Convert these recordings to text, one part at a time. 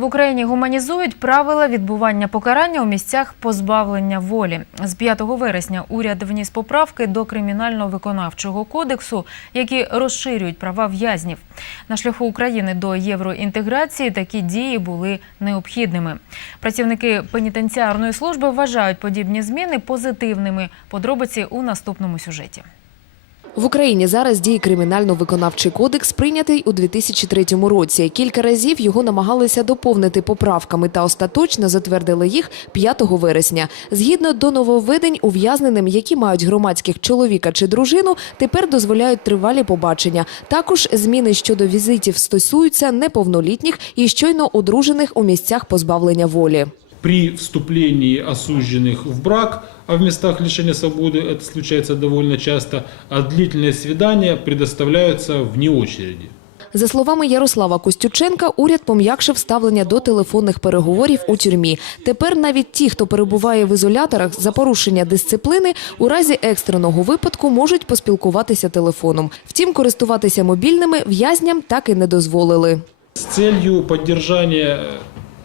В Україні гуманізують правила відбування покарання у місцях позбавлення волі. З 5 вересня уряд вніс поправки до кримінально-виконавчого кодексу, які розширюють права в'язнів. На шляху України до євроінтеграції такі дії були необхідними. Працівники пенітенціарної служби вважають подібні зміни позитивними. Подробиці у наступному сюжеті. В Україні зараз діє кримінально-виконавчий кодекс, прийнятий у 2003 році. Кілька разів його намагалися доповнити поправками та остаточно затвердили їх 5 вересня. Згідно до нововведень, ув'язненим, які мають громадських чоловіка чи дружину, тепер дозволяють тривалі побачення. Також зміни щодо візитів стосуються неповнолітніх і щойно одружених у місцях позбавлення волі При вступлении осужденных в брак, а в местах лишения свободы это случается довольно часто, а длительные свидания предоставляются вне очереди. За словами Ярослава Костюченка, уряд пом'якшив ставлення до телефонних переговорів у тюрмі. Тепер навіть ті, хто перебуває в ізоляторах за порушення дисципліни, у разі екстреного випадку можуть поспілкуватися телефоном. Втім, користуватися мобільними в'язням так і не дозволили. С целью поддержания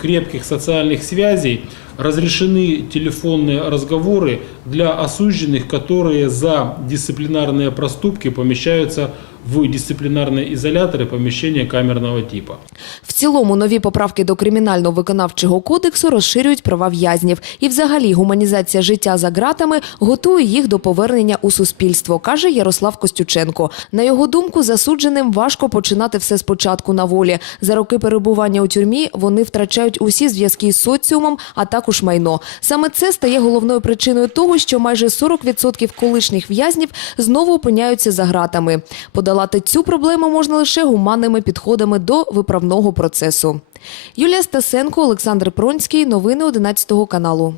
крепких социальных связей разрешены телефонные разговоры для осужденных, которые за дисциплинарные проступки помещаются в дисциплинарные изоляторы помещения камерного типа. В цілому нові поправки до кримінально-виконавчого кодексу розширюють права в'язнів. І взагалі гуманізація життя за ґратами готує їх до повернення у суспільство, каже Ярослав Костюченко. На його думку, засудженим важко починати все спочатку на волі. За роки перебування у тюрмі вони втрачають усі зв'язки з соціумом, а також майно. Саме це стає головною причиною того, що майже 40% колишніх в'язнів знову опиняються за ґратами. Подолати цю проблему можна лише гуманними підходами до виправного процесу. Юлія Стасенко, Олександр Пронський. Новини 11 каналу.